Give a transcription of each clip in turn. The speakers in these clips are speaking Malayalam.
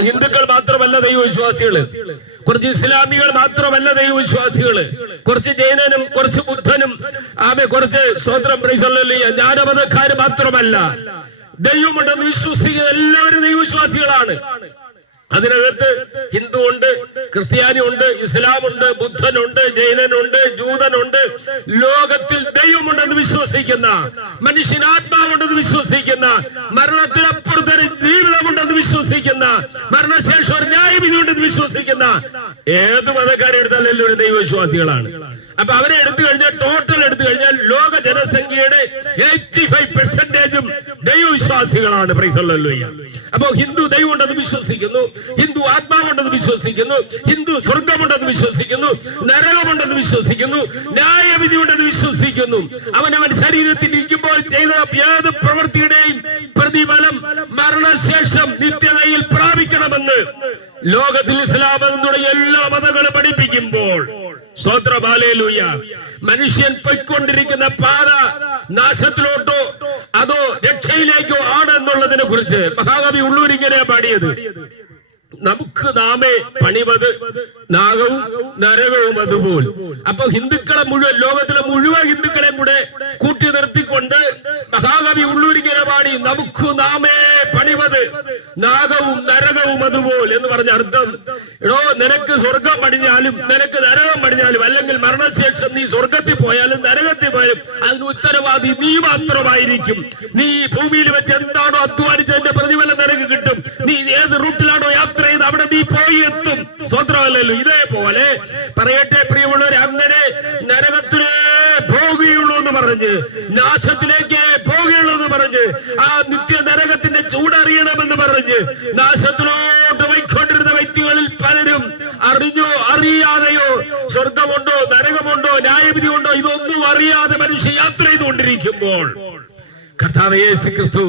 ഹിന്ദുക്കൾ മാത്രമല്ല ദൈവവിശ്വാസികൾ കുറച്ച് ഇസ്ലാമികൾ മാത്രമല്ല ദൈവവിശ്വാസികൾ കുറച്ച് ജൈനനും കുറച്ച് ബുദ്ധനും ആമെ കുറച്ച് സ്വതന്ത്രം ജ്ഞാനമതക്കാര് മാത്രമല്ല. ദൈവമുണ്ടെന്ന് വിശ്വസിക്കുന്ന എല്ലാവരും ദൈവവിശ്വാസികളാണ് അതിനകത്ത് ഹിന്ദു ഉണ്ട് ക്രിസ്ത്യാനി ഉണ്ട് ഇസ്ലാം ഉണ്ട് ബുദ്ധനുണ്ട് ജൈനനുണ്ട് ജൂതനുണ്ട് ലോകത്തിൽ ദൈവമുണ്ടെന്ന് വിശ്വസിക്കുന്ന മനുഷ്യനാത്മാവുണ്ടെന്ന് വിശ്വസിക്കുന്ന മരണത്തിനപ്പുറത്തൊരു ജീവിതമുണ്ടെന്ന് വിശ്വസിക്കുന്ന മരണശേഷം ഒരു ന്യായവിധി ഉണ്ടെന്ന് വിശ്വസിക്കുന്ന ഏത് മതക്കാരെടുത്താലും എല്ലാവരും ദൈവവിശ്വാസികളാണ്. അപ്പൊ അവരെ എടുത്തു കഴിഞ്ഞാൽ ടോട്ടൽ എടുത്തു കഴിഞ്ഞാൽ ലോക ജനസംഖ്യയുടെ എയ്റ്റി ഫൈവ് പെർസെന്റേജും ദൈവവിശ്വാസികളാണ് പ്രൈസല്ലയ്യ അപ്പോ ഹിന്ദു ദൈവം ഉണ്ടെന്ന് വിശ്വസിക്കുന്നു ഹിന്ദു ആത്മാവുണ്ടെന്ന് വിശ്വസിക്കുന്നു ഹിന്ദു സ്വർഗമുണ്ടെന്ന് വിശ്വസിക്കുന്നു നരകമുണ്ടെന്ന് വിശ്വസിക്കുന്നു ന്യായവിധി ഉണ്ടെന്ന് വിശ്വസിക്കുന്നു. അവനവൻ ശരീരത്തിൽ ഇരിക്കുമ്പോൾ ചെയ്ത ഏത് പ്രവൃത്തിയുടെയും പ്രതിഫലം മരണശേഷം നിത്യതയിൽ പ്രാപിക്കണമെന്ന് ലോകത്തിൽ ഇസ്ലാം തുടങ്ങിയ എല്ലാ മതങ്ങളും പഠിപ്പിക്കുമ്പോൾ സ്തോത്രബാലേലൂയ മനുഷ്യൻ പൊയ്ക്കൊണ്ടിരിക്കുന്ന പാത നാശത്തിലോട്ടോ അതോ രക്ഷയിലേക്കോ ആണെന്നുള്ളതിനെ കുറിച്ച് മഹാകവി ഉള്ളൂരിങ്ങനെ പാടിയത്. നമുക്ക് നാമേ പണിവത് നാഗവും നരകവും അതുപോലെ. അപ്പൊ ഹിന്ദുക്കളെ മുഴുവൻ ലോകത്തിലെ മുഴുവൻ ഹിന്ദുക്കളെ കൂടെ കൂട്ടി നിർത്തിക്കൊണ്ട് മഹാകവി ഉള്ളൂരിങ്ങനെ പാടി നമുക്ക് നാമേ പണിവത് നാഗവും നരകവും അതുപോലെ എന്ന് പറഞ്ഞ അർത്ഥം. എടോ നിനക്ക് സ്വർഗം പണിഞ്ഞാലും നിനക്ക് നരകം പണിഞ്ഞാലും അല്ലെങ്കിൽ മരണശേഷം നീ സ്വർഗത്തിൽ പോയാലും നരകത്തിൽ പോയാലും അതിന് ഉത്തരവാദി നീ മാത്രമായിരിക്കും. നീ ഭൂമിയിൽ വെച്ച് എന്താണോ അധ്വാനിച്ചതിന്റെ പ്രതിഫലം നിനക്ക് കിട്ടും. നീ ഏത് റൂട്ടിലാണോ യാത്ര നീ പോയി എത്തും സ്വന്തമല്ലല്ലോ ഇതേപോലെ. പറയട്ടെ പ്രിയമുള്ളവർ അങ്ങനെ നരകത്തിലേ പോകുകയുള്ളൂ എന്ന് പറഞ്ഞ് നാശത്തിലേക്ക് പോകുകയുള്ളൂ എന്ന് പറഞ്ഞ് ആ നിത്യ നരകത്തിന്റെ ചൂടറിയണമെന്ന് പറഞ്ഞ് നാശത്തിലോട്ട് പോയിക്കൊണ്ടിരുന്ന വ്യക്തികളിൽ പലരും അറിഞ്ഞോ അറിയാതെയോ സ്വർഗമുണ്ടോ നരകമുണ്ടോ ന്യായവിധി ഉണ്ടോ ഇതൊന്നും അറിയാതെ മനുഷ്യ യാത്ര ചെയ്തുകൊണ്ടിരിക്കുമ്പോൾ കർത്താവ് യേശു ക്രിസ്തു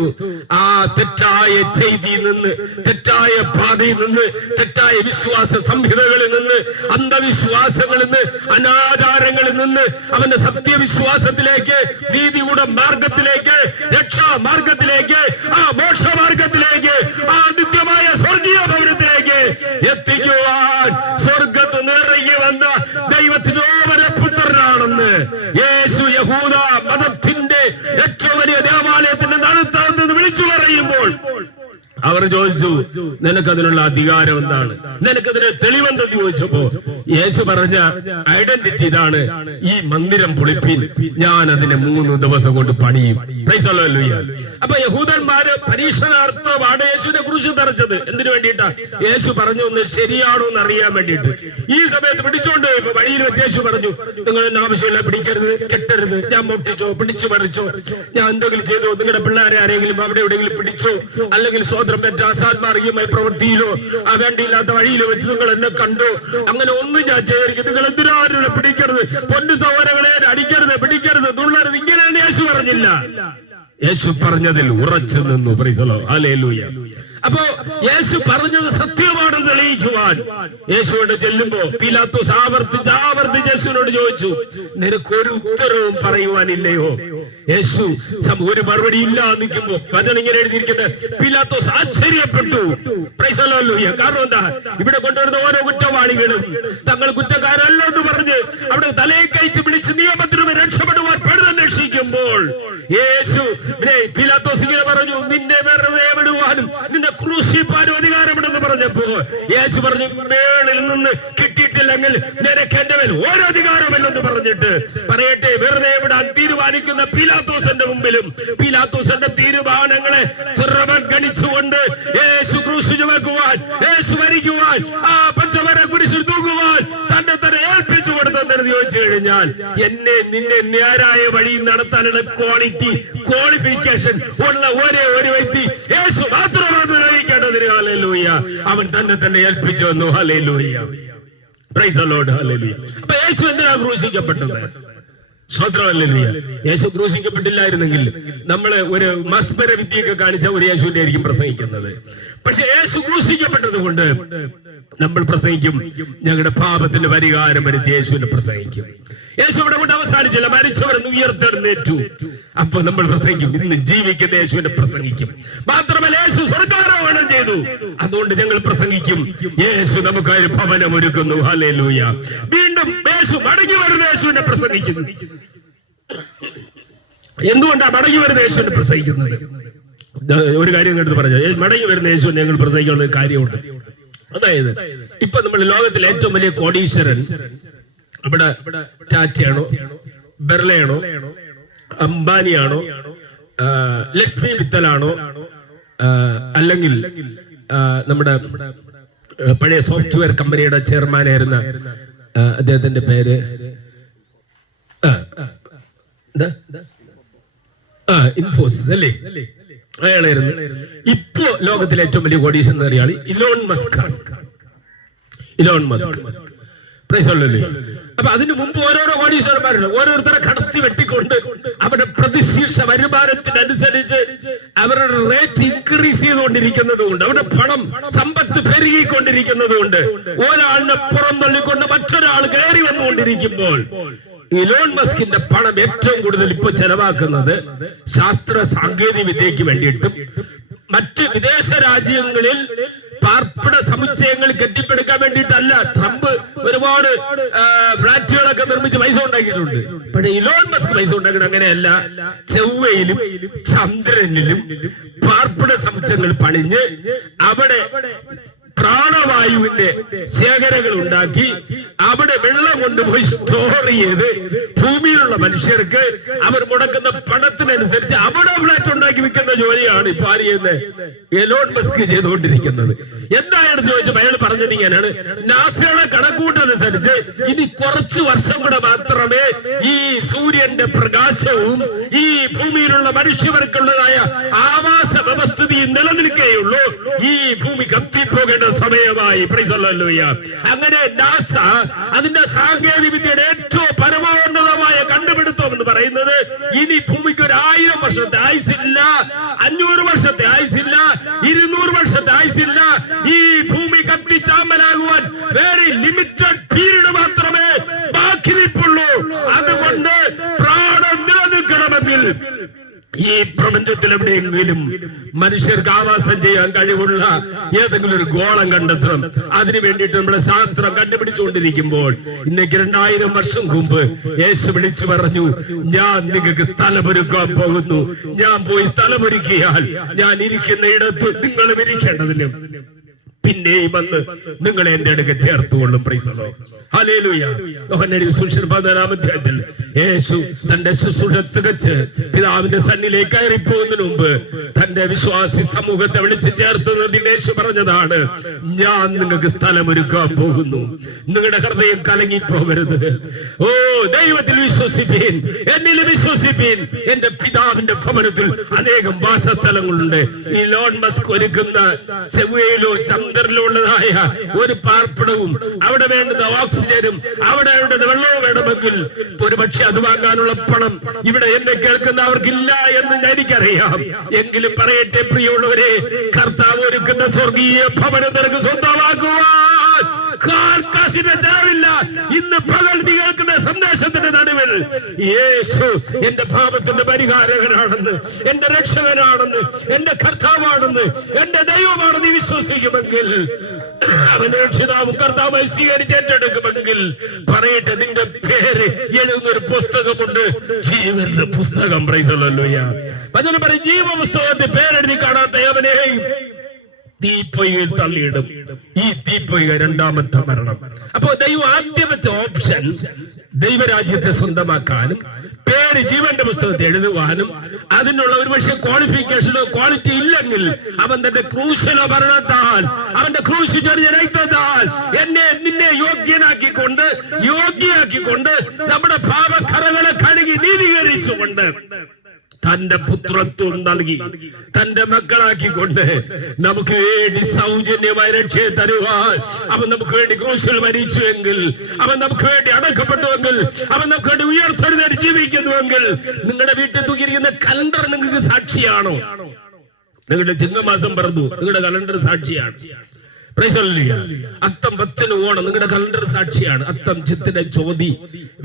ആ തെറ്റായ ചെയ്തിയിൽ നിന്ന് തെറ്റായ പാതയിൽ നിന്ന് തെറ്റായ വിശ്വാസ സംഹിതകളിൽ നിന്ന് അന്ധവിശ്വാസങ്ങളിൽ നിന്ന് അനാചാരങ്ങളിൽ നിന്ന് അവന്റെ സത്യവിശ്വാസത്തിലേക്ക് നീതിയുടെ മാർഗത്തിലേക്ക് രക്ഷാ മാർഗത്തിലേക്ക് ആ മോക്ഷ മാർഗത്തിലേക്ക് ആ നിത്യമായ സ്വർഗീയ ഭവനത്തിലേക്ക് എത്തിക്കുവാൻ സ്വർഗത്ത് നിറയെ വന്ന ദൈവത്തിനോമന പുത്രനാണെന്ന്. യേശു അവർ ചോദിച്ചു നിനക്ക് അതിനുള്ള അധികാരം എന്താണ്? നിനക്കതിന് തെളിവെന്തെന്ന് ചോദിച്ചപ്പോ യേശു പറഞ്ഞ ഐഡന്റിറ്റി ഇതാണ് ഈ മന്ദിരം പൊളിപ്പിൻ. ഞാൻ അതിനെ മൂന്ന് ദിവസം കൊണ്ട് പണിയും. അപ്പൊ യഹൂദന്മാര് പരീക്ഷണാർത്ഥമാണ് യേശുവിനെ കുറിച്ച് തറച്ചത്. എന്തിനു വേണ്ടിയിട്ടാ? യേശു പറഞ്ഞു ഒന്ന് ശരിയാണോ എന്ന് അറിയാൻ വേണ്ടിയിട്ട്. ഈ സമയത്ത് പിടിച്ചോണ്ട് പോയപ്പോ വഴിയിൽ വെച്ച് യേശു പറഞ്ഞു നിങ്ങൾ എന്നെ ആവശ്യമില്ല പിടിക്കരുത് കെട്ടരുത്. ഞാൻ മുട്ടിച്ചോ പിടിച്ചു മറിച്ചോ ഞാൻ എന്തെങ്കിലും ചെയ്തോ? നിങ്ങളുടെ പിള്ളേരെ ആരെങ്കിലും അവിടെ എവിടെയെങ്കിലും പിടിച്ചോ? അല്ലെങ്കിൽ സ്വതന്ത്രം അസാത്മാർഗീയമായ പ്രവൃത്തിയിലോ അവേണ്ടിയില്ലാത്ത വേണ്ടിയില്ലാത്ത വഴിയിലോ വെച്ച് നിങ്ങൾ എന്നെ കണ്ടോ. അങ്ങനെ ഒന്നും ഞാൻ ചെയ്യരുത് നിങ്ങൾ എന്തിനാരും പിടിക്കരുത്? പൊന്നു സഹോദരങ്ങളെ അടിക്കരുത് പിടിക്കരുത് തുള്ളരുത്. ഇങ്ങനെയാണ് യേശു പറഞ്ഞില്ല. യേശു പറഞ്ഞതിൽ ഉറച്ചു നിന്നു. പ്രീസലോ ഹല്ലേലൂയ അപ്പോ യേശു പറഞ്ഞത് സത്യമാണെന്ന് തെളിയിക്കുവാൻ. യേശുവിടെ ചെല്ലുമ്പോ പീലാത്തോസ് ആവർത്തിച്ച് ആവർത്തിച്ച് യേശുവിനോട് ചോദിച്ചു നിനക്കൊരു ഉത്തരവും പറയുവാനില്ലയോ? യേശു ഒരു മറുപടി ഇല്ല നിൽക്കുമ്പോ വചനം ഇങ്ങനെ എഴുതിയിരിക്കുന്നത് പീലാത്തോസ് ആശ്ചര്യപ്പെട്ടു. Hallelujah. കാരണം എന്താ? ഇവിടെ കൊണ്ടുവരുന്ന ഓരോ കുറ്റവാളികളും തങ്ങൾ കുറ്റക്കാരല്ല എന്ന് പറഞ്ഞ് അവിടെ തലയെ കയറ്റി വിളിച്ച് നിയമത്തിനും രക്ഷപ്പെടുവാൻ പെടുതന്വേഷിക്കുമ്പോൾ യേശു പിന്നെ പീലാത്തോസ് ഇങ്ങനെ പറഞ്ഞു നിന്നെ വെറുതെ വിടുവാനും നിന്നെ ക്രൂശിപ്പാനും അധികാരമുണ്ടെന്ന് യേശു പറഞ്ഞു മേളിൽ നിന്ന് കിട്ടിയിട്ടില്ലെങ്കിൽ നിനക്ക് എന്റെ മേൽ ഒരധികാരമില്ലെന്ന് പറഞ്ഞിട്ട് പറയട്ടെ വെറുതെ വിടാൻ തീരുമാനിക്കുന്ന പീലാത്തോസന്റെ മുമ്പിലും പീലാത്തോസന്റെ തീരുമാനങ്ങളെ ഗണിച്ചുകൊണ്ട് യേശു ക്രൂശു ചുമക്കുവാൻ യേശു മരിക്കുവാൻ ആ പച്ചമര കുരിശിൽ തൂക്കുവാൻ തന്നെ തന്നെ ഏൽപ്പിച്ചു കൊടുത്തെന്ന് ചോദിച്ചു കഴിഞ്ഞാൽ എന്നെ നിന്നെ നേരായ വഴി നടത്താനുള്ള ക്വാളിറ്റി ക്വാളിഫിക്കേഷൻ ഉള്ള ഒരേ ഒരു വ്യക്തി മാത്രമാണ് അവൻ തന്നെ തന്നെ ഏൽപ്പിച്ചു വന്നു യേശു എന്തിനാ ക്രൂശിക്കപ്പെട്ടത്? സ്വത്രമല്ലേലൂയ യേശു ക്രൂശിക്കപ്പെട്ടില്ലായിരുന്നെങ്കിൽ നമ്മൾ ഒരു മസ്പര വിദ്യയൊക്കെ കാണിച്ച ഒരു യേശുവിന്റെ ആയിരിക്കും പ്രസംഗിക്കുന്നത്. പക്ഷെ യേശു ക്രൂശിക്കപ്പെട്ടത് കൊണ്ട് നമ്മൾ പ്രസംഗിക്കും. ഞങ്ങളുടെ പാപത്തിന്റെ പരിഹാരം വരുത്തി യേശുവിനെ പ്രസംഗിക്കും. യേശു അവിടെ കൊണ്ട് അവസാനിച്ചില്ല. മരിച്ചവരെന്ന് ഉയർത്തെഴുന്നേറ്റു. അപ്പൊ നമ്മൾ പ്രസംഗിക്കും. ഇന്ന് ജീവിക്കുന്ന യേശുവിനെ പ്രസംഗിക്കും. മാത്രമല്ല യേശു സ്വർഗാരോഹണം ചെയ്തു. അതുകൊണ്ട് ഞങ്ങൾ പ്രസംഗിക്കും. യേശു നമുക്കായി ഭവനം ഒരുക്കുന്നു ഹല്ലേലൂയ. വീണ്ടും യേശു മടങ്ങി വരുന്ന യേശുവിനെ പ്രസംഗിക്കുന്നു. എന്തുകൊണ്ടാണ് മടങ്ങി വരുന്ന യേശുവിനെ പ്രസംഗിക്കുന്നത്? ഒരു കാര്യം എടുത്ത് പറഞ്ഞു. മടങ്ങി വരുന്ന യേശു ഞങ്ങൾ പ്രസംഗിക്കുന്ന കാര്യമുണ്ട്. അതായത് ഇപ്പൊ നമ്മൾ ലോകത്തിലെ ഏറ്റവും വലിയ കോടീശ്വരൻ ഇവിടെ ടാറ്റയാണോ ബെർലയാണോ അംബാനിയാണോ ലക്ഷ്മി മിത്തലാണോ അല്ലെങ്കിൽ നമ്മുടെ പഴയ സോഫ്റ്റ്വെയർ കമ്പനിയുടെ ചെയർമാനായിരുന്ന അദ്ദേഹത്തിന്റെ പേര് ഇൻഫോസിസ് അല്ലേ? അയാളായിരുന്നു. ഇപ്പോ ലോകത്തിലെ ഏറ്റവും വലിയ കോടീശൻ എന്ന് പറയുകയാണ് Elon Musk Elon Musk. Praise the Lord. അപ്പൊ അതിന് മുമ്പ് ഓരോരോ കോടീശ്വരന്മാരുണ്ട്. ഓരോരുത്തരെ കടത്തി വെട്ടിക്കൊണ്ട് അവരുടെ പ്രതിശീർഷ വരുമാനത്തിനനുസരിച്ച് അവരുടെ റേറ്റ് ഇൻക്രീസ് ചെയ്തുകൊണ്ടിരിക്കുന്നത് കൊണ്ട് അവരുടെ പണം സമ്പത്ത് പെരുകിക്കൊണ്ടിരിക്കുന്നത് കൊണ്ട് ഒരാളിനെ പുറന്തള്ളിക്കൊണ്ട് മറ്റൊരാൾ കയറി വന്നുകൊണ്ടിരിക്കുമ്പോൾ ഇലോൺ മസ്കിന്റെ പണം ഏറ്റവും കൂടുതൽ ഇപ്പൊ ചെലവാക്കുന്നത് ശാസ്ത്ര സാങ്കേതിക വിദ്യയ്ക്ക് വേണ്ടിയിട്ടും മറ്റ് വിദേശ രാജ്യങ്ങളിൽ പാർപ്പിട സമുച്ചയങ്ങൾ കെട്ടിപ്പടുക്കാൻ വേണ്ടിയിട്ടല്ല. ട്രംപ് ഒരുപാട് ഫ്ളാറ്റുകളൊക്കെ നിർമ്മിച്ച് പൈസ ഉണ്ടാക്കിയിട്ടുണ്ട്. പക്ഷെ ഇലോൺ മസ്ക് പൈസ ഉണ്ടാക്കുന്നത് അങ്ങനെയല്ല. ചൊവ്വയിലും ചന്ദ്രനിലും പാർപ്പിട സമുച്ചയങ്ങൾ പണിഞ്ഞ് അവിടെ പ്രാണവായുവിന്റെ ശേഖരങ്ങൾ ഉണ്ടാക്കി അവിടെ വെള്ളം കൊണ്ടുപോയി സ്റ്റോർ ചെയ്ത് ഭൂമിയിലുള്ള മനുഷ്യർക്ക് അവർ മുടക്കുന്ന പണത്തിനനുസരിച്ച് അവിടെ ഫ്ലാറ്റ് ഉണ്ടാക്കി വിൽക്കുന്ന ജോലിയാണ് ഇപ്പൊ ആര് ചെയ്യുന്നത് എലോൺ മസ്ക് ചെയ്തുകൊണ്ടിരിക്കുന്നത്. എന്തായിരുന്നു ചോദിച്ചപ്പോ അയാൾ പറഞ്ഞത് ഇങ്ങനെയാണ്. നാസയുടെ കണക്കൂട്ടനുസരിച്ച് ഇനി കുറച്ചു വർഷം കൂടെ മാത്രമേ ഈ സൂര്യന്റെ പ്രകാശവും ഈ ഭൂമിയിലുള്ള മനുഷ്യവർക്കുള്ളതായ ആവാസ വ്യവസ്ഥിതി നിലനിൽക്കുകയുള്ളൂ ഈ ഭൂമി കത്തിപ്പോകേണ്ട സമയമായി. The Lord. അങ്ങനെ നാസ അതിന്റെ സാങ്കേതിക വിദ്യയുടെ ഏറ്റവും പരമോന്നതമായ കണ്ടുപിടുത്തം എന്ന് പറയുന്നത് ഇനി ഭൂമിക്ക് ഒരു ആയിരം വർഷത്തെ ആയുസില്ല അഞ്ഞൂറ് വർഷത്തെ ആയുസില്ല ഇരുന്നൂറ് വർഷത്തെ ആയുസില്ല ഈ ഭൂമി കത്തിച്ചാമ്പലാകുവാൻ വെരി ലിമിറ്റഡ് പീരീഡ് മാത്രമേ ബാക്കി നിൽപ്പുള്ളൂ അതുകൊണ്ട് പ്രാണം നിലനിൽക്കണമെങ്കിൽ ഈ പ്രപഞ്ചത്തിൽ എവിടെയെങ്കിലും മനുഷ്യർക്ക് ആവാസം ചെയ്യാൻ കഴിവുള്ള ഏതെങ്കിലും ഒരു ഗോളം കണ്ടെത്തണം. അതിനു വേണ്ടിയിട്ട് നമ്മുടെ ശാസ്ത്രം കണ്ടുപിടിച്ചുകൊണ്ടിരിക്കുമ്പോൾ ഇന്നേക്ക് രണ്ടായിരം വർഷം മുമ്പ് യേശു വിളിച്ചു പറഞ്ഞു ഞാൻ നിങ്ങൾക്ക് സ്ഥലമൊരുക്കാൻ പോകുന്നു. ഞാൻ പോയി സ്ഥലമൊരുക്കിയാൽ ഞാൻ ഇരിക്കുന്ന ഇടത്ത് നിങ്ങളും ഇരിക്കേണ്ടതിനും. പിന്നെയും വന്ന് നിങ്ങളെ എന്റെ അടുക്ക് ചേർത്തുകൊള്ളും. പ്രൈസലോ സുവിശേഷം യേശു തന്റെ ശുശ്രൂഷ തികച്ച് പിതാവിന്റെ സന്നിലേക്ക് കയറി പോകുന്നതിന് മുമ്പ് തന്റെ വിശ്വാസി സമൂഹത്തെ വിളിച്ച് ചേർത്തുന്നതിൽ യേശു പറഞ്ഞതാണ് ഞാൻ നിങ്ങൾക്ക് സ്ഥലമൊരുക്കാൻ പോകുന്നു. നിങ്ങളുടെ ഹൃദയം കലങ്ങി പോകരുത് ഓ ദൈവത്തിൽ വിശ്വസിപ്പീൻ. എന്നിൽ വിശ്വസിപ്പീൻ. എന്റെ പിതാവിന്റെ ഭവനത്തിൽ അനേകം വാസസ്ഥലങ്ങളുണ്ട്. ഈ ലോൺ മസ്ക് ഒരുക്കുന്ന ചെവ്വയിലോ ചന്ദ്രനിലോ ഉള്ളതായ ഒരു പാർപ്പിടവും അവിടെ വേണ്ടത് ഓക്സിജനും അവിടെ വേണ്ടത് വെള്ളവും വേണമെങ്കിൽ ഒരുപക്ഷെ അത് വാങ്ങാനുള്ള പണം ഇവിടെ എന്നെ കേൾക്കുന്നവർക്കില്ല എന്ന് ഞാൻ എനിക്കറിയാം എങ്കിലും പറയട്ടെ പ്രിയമുള്ളവരെ കർത്താവ് ഒരുക്കുന്ന സ്വർഗീയ ഭവനം നിനക്ക് സ്വന്തമാക്കുവാൻ ഇന്ന് പകൽ കേൾക്കുന്ന സന്ദേശത്തിന്റെ നടുവിൽ യേശു എന്റെ ഭാവത്തിന്റെ പരിഹാരകനാണെന്ന് എന്റെ രക്ഷകനാണെന്ന് എന്റെ കർത്താവാണെന്ന് എന്റെ ദൈവമാണെന്ന് നീ വിശ്വസിക്കുമെങ്കിൽ അവന്റെ രക്ഷിതാവ് കർത്താവായി സ്വീകരിച്ച് ഏറ്റെടുക്കുമെങ്കിൽ പറയട്ടെ നിന്റെ പേര് എഴുതുന്ന പുസ്തകമുണ്ട്. ജീവന്റെ പുസ്തകം. പ്രൈസല്ലോ അതിന് പറയും ജീവ പുസ്തകത്തിൽ പേരെഴുതി കാണാത്ത ഏവനെയും തീപ്പൊയ്കയിൽ തള്ളിയിടും. ഈ തീപ്പൊയ്ക രണ്ടാമത്തെ മരണം. അപ്പോ ദൈവം ആദ്യം വെച്ച ഓപ്ഷൻ ദൈവരാജ്യത്തെ സ്വന്തമാക്കാനും പേര് ജീവന്റെ പുസ്തകത്തിൽ എഴുതുവാനും അതിനുള്ള ഒരു പക്ഷേ ക്വാളിഫിക്കേഷനോ ക്വാളിറ്റി ഇല്ലെങ്കിൽ അവൻ തന്റെ ക്രൂശനോ ഭരണത്താൽ അവന്റെ ക്രൂശ് ചെറിയ രക്തത്താൽ എന്നെ നിന്നെ യോഗ്യനാക്കിക്കൊണ്ട് യോഗ്യയാക്കിക്കൊണ്ട് നമ്മുടെ പാപക്കറകളെ കഴുകി നീതീകരിച്ചുകൊണ്ട് തന്റെ പുത്രത്വം നൽകി തന്റെ മക്കളാക്കിക്കൊണ്ട് നമുക്ക് വേണ്ടി സൗജന്യമായ രക്ഷയെ തരുവാൻ അവൻ നമുക്ക് വേണ്ടി ക്രൂശിൽ മരിച്ചുവെങ്കിൽ അവൻ നമുക്ക് വേണ്ടി അടക്കപ്പെട്ടുവെങ്കിൽ അവൻ നമുക്ക് വേണ്ടി ഉയർത്തെഴുന്നേറ്റ് ജീവിക്കുന്നുവെങ്കിൽ നിങ്ങളുടെ വീട്ടിൽ തൂക്കിയിരിക്കുന്ന കലണ്ടർ നിങ്ങൾക്ക് സാക്ഷിയാണോ നിങ്ങളുടെ ചിങ്ങമാസം പറഞ്ഞു നിങ്ങളുടെ കലണ്ടർ സാക്ഷിയാണ്. അത്തം പത്തിന് ഓണം നിങ്ങളുടെ കലണ്ടർ സാക്ഷിയാണ്. അത്തം ചിത്തിന്റെ ചോതി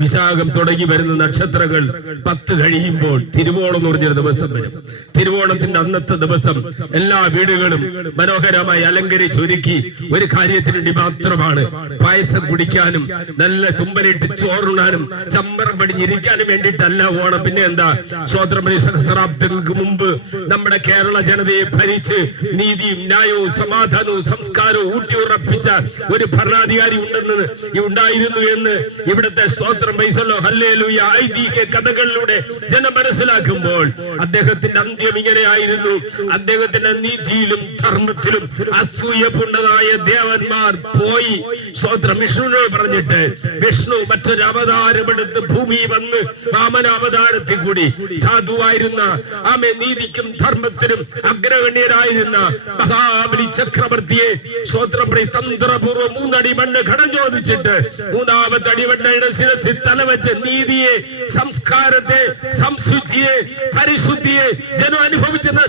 വിശാഖം തുടങ്ങി വരുന്ന നക്ഷത്രങ്ങൾ പത്ത് കഴിയുമ്പോൾ തിരുവോണം എന്ന് പറഞ്ഞൊരു ദിവസം വരും. തിരുവോണത്തിന്റെ അന്നത്തെ ദിവസം എല്ലാ വീടുകളും മനോഹരമായി അലങ്കരിച്ചൊരുക്കി ഒരു കാര്യത്തിന് വേണ്ടി മാത്രമാണ് പായസം കുടിക്കാനും നല്ല തുമ്പലിട്ട് ചോറുണ്ണാനും ചമ്മറം പടിഞ്ഞിരിക്കാനും വേണ്ടിയിട്ടല്ല ഓണം. പിന്നെ എന്താ? സ്വാതന്ത്ര്യ സഹസ്രാബ്ദങ്ങൾക്ക് മുമ്പ് നമ്മുടെ കേരള ജനതയെ ഭരിച്ച് നീതിയും ന്യായവും സമാധാനവും സംസ്കാരവും ഊട്ടിയുറപ്പിച്ച ഒരു ഭരണാധികാരി ഉണ്ടെന്ന് ഉണ്ടായിരുന്നു എന്ന് ഇവിടുത്തെ സ്തോത്രം പൈസല്ലോ ഹല്ലേലൂയ. ഐതിഹ്യ കഥകളിലൂടെ ജനം മനസ്സിലാക്കുമ്പോൾ അദ്ദേഹത്തിന്റെ അന്ത്യം ഇങ്ങനെയായിരുന്നു. അദ്ദേഹത്തിന്റെ നീതിയിലും ധർമ്മത്തിലും അസൂയ പൂണ്ടതായ ദേവന്മാർ പോയി. സ്തോത്രം വിഷ്ണുവിനോട് പറഞ്ഞിട്ട് വിഷ്ണു മറ്റൊരു അവതാരമെടുത്ത് ഭൂമി വന്ന് വാമന അവതാരത്തിൽ കൂടി സാധുവായിരുന്ന ആമെ നീതിക്കും ധർമ്മത്തിനും അഗ്രഗണ്യരായിരുന്ന മഹാബലി ചക്രവർത്തിയെ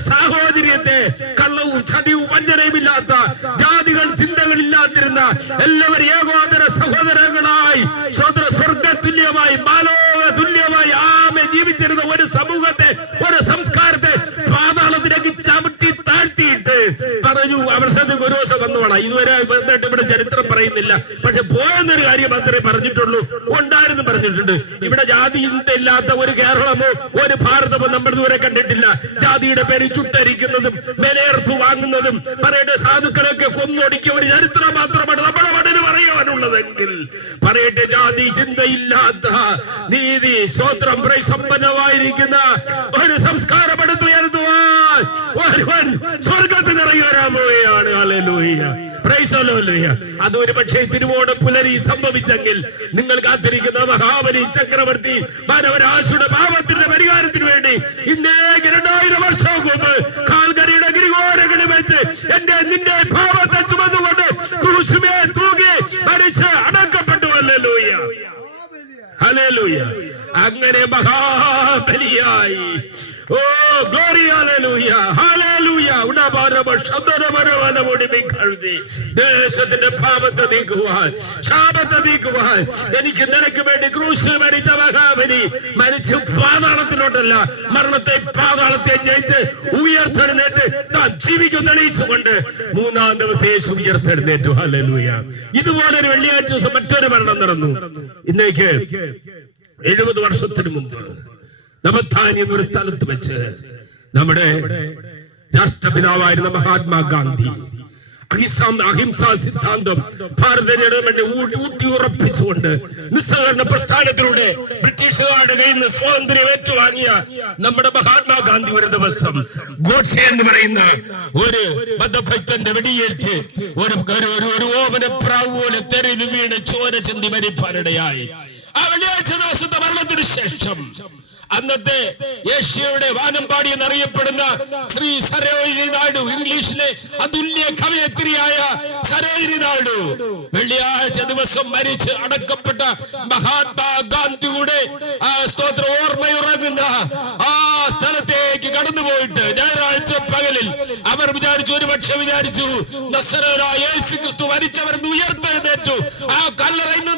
സാഹോദര്യത്തെ കള്ളവും ചതിവും വഞ്ചനയും ഇല്ലാത്ത ജാതികൾ ചിന്തകളില്ലാതിരുന്ന എല്ലാവരും ഏകോദര സഹോദരങ്ങളായി സ്വതന്ത്ര സ്വർഗ തുല്യമായി ബാലോക തുല്യമായി ആമെ ജീവിച്ചിരുന്ന ഒരു സമൂഹത്തെ ഒരു സംസ്കാരത്തെ പാതാളത്തിലേക്ക് പറഞ്ഞു അവസരത്തിൽ ഒരു ദിവസം വന്നോളാം ഇതുവരെ വന്നിട്ട് ഇവിടെ ചരിത്രം പറയുന്നില്ല. പക്ഷെ പോയെന്നൊരു കാര്യം മാത്രമേ പറഞ്ഞിട്ടുള്ളൂ. ഉണ്ടായിരുന്നു പറഞ്ഞിട്ടുണ്ട്. ഇവിടെ ജാതി ഇല്ലാത്ത ഒരു കേരളമോ ഒരു ഭാരതമോ നമ്മൾ ഇതുവരെ കണ്ടിട്ടില്ല. ജാതിയുടെ പേര് ചുട്ടരിക്കുന്നതും വിലയർത്തു വാങ്ങുന്നതും പറയട്ടെ സാധുക്കളൊക്കെ കൊന്നൊടുക്കിയ ഒരു ചരിത്രം മാത്രമാണ് നമ്മുടെ മണ്ണിന് പറയാനുള്ളതെങ്കിൽ പറയട്ടെ ജാതി ചിന്തയില്ലാത്ത നീതി സ്വോത്രം സമ്പന്നമായിരിക്കുന്ന ഒരു സംസ്കാരം എടുത്തുയർത്തുവാൻ സ്വർഗത്തിൽ അത് ഒരു പക്ഷേ തിരുവോണ പുലരി സംഭവിച്ചെങ്കിൽ നിങ്ങൾ കാത്തിരിക്കുന്ന മഹാബലി ചക്രവർത്തി മാനവരാശുടെ പാപത്തിന്റെ പരിഹാരത്തിന് വേണ്ടി ഇന്നേക്ക് രണ്ടായിരം വർഷം മുമ്പ് കാൽഗരിയുടെ ഗിരികോരങ്ങളിൽ വെച്ച് എന്റെ നിന്റെ പാപത്തെ ചുമന്നുകൊണ്ട് ക്രൂശുമേ തൂകി മരിച്ച് അടക്കപ്പെട്ടു. Alleluia hallelujah. അങ്ങനെ മഹാബലിയായി ഓ ദേശത്തിന്റെ പാപത്തെ നീക്കുവാൻ ശാപത്തെ നീക്കുവാൻ. എനിക്ക് നിനക്ക് വേണ്ടി ക്രൂശിൽ മരിച്ച മഹാബലി മരിച്ച് പാതാളത്തിലോട്ടല്ല മരണത്തെ പാതാളത്തെ ജയിച്ച് ഉയർത്തെഴുന്നേറ്റ് താൻ ജീവിക്കും തെളിയിച്ചുകൊണ്ട് മൂന്നാം ദിവസം യേശു ഉയർത്തെഴുന്നേറ്റു. ഹല്ലേലൂയ ഇതുപോലെ ഒരു വെള്ളിയാഴ്ച ദിവസം മറ്റൊരു മരണം നടന്നു. ഇന്നേക്ക് എഴുപത് വർഷത്തിന് മുമ്പ് നവത്താനി എന്നൊരു സ്ഥലത്ത് വെച്ച് നമ്മുടെ രാഷ്ട്രപിതാവായിരുന്ന മഹാത്മാഗാന്ധി അഹിംസ സിദ്ധാന്തം വേണ്ടി ഊട്ടി ഉറപ്പിച്ചുകൊണ്ട് നിസ്സഹകരണ പ്രസ്ഥാനത്തിലൂടെ ബ്രിട്ടീഷുകാരുടെ കയ്യിൽ നിന്ന് സ്വാതന്ത്ര്യം ഏറ്റുവാങ്ങിയ നമ്മുടെ മഹാത്മാഗാന്ധി ഒരു ദിവസം ഗോഡ്സെ എന്ന് പറയുന്ന ഒരു ബദ്ധഭക്തന്റെ വെടിയേറ്റ് ഒരു ഒരു- ഓമന പ്രാവ് പോലെ തെരുവിൽ വീണ് ചോര ചിന്തി മരിപ്പാനിടയായി. ആ വെള്ളിയാഴ്ച ദിവസത്തെ മരണത്തിന് ശേഷം അന്നത്തെ ഏഷ്യയുടെ വാനമ്പാടി എന്നറിയപ്പെടുന്ന ശ്രീ സരോജിനി നായിഡു ഇംഗ്ലീഷിലെ അതുല്യ കവയത്രിയായ സരോജിനി നായിഡു. വെള്ളിയാഴ്ച ദിവസം മരിച്ച് അടക്കപ്പെട്ട മഹാത്മാ ഗാന്ധിയുടെ ആ സ്തോത്ര ഓർമ്മയുറങ്ങുന്ന ആ സ്ഥലത്തേക്ക് കടന്നുപോയിട്ട് ഞായറാഴ്ച പകലിൽ അവർ വിചാരിച്ചു ഒരു പക്ഷെ വിചാരിച്ചു യേശു ക്രിസ്തു മരിച്ചവർ ഉയർത്തെഴുന്നേറ്റു. ആ കല്ലറ ഇന്നും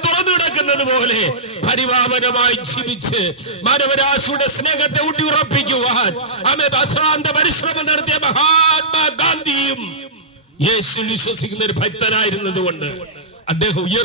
പോലെ പരിപാവനമായി ജീവിച്ച് മാനവരാശിയുടെ സ്നേഹത്തെ ഊട്ടി ഉറപ്പിക്കുവാൻ അമേ അശ്രാന്ത പരിശ്രമം നടത്തിയ മഹാത്മാ ഗാന്ധിയും യേശു വിശ്വസിക്കുന്ന ഒരു ഭക്തനായിരുന്നത് കൊണ്ട് അദ്ദേഹം ഉയർ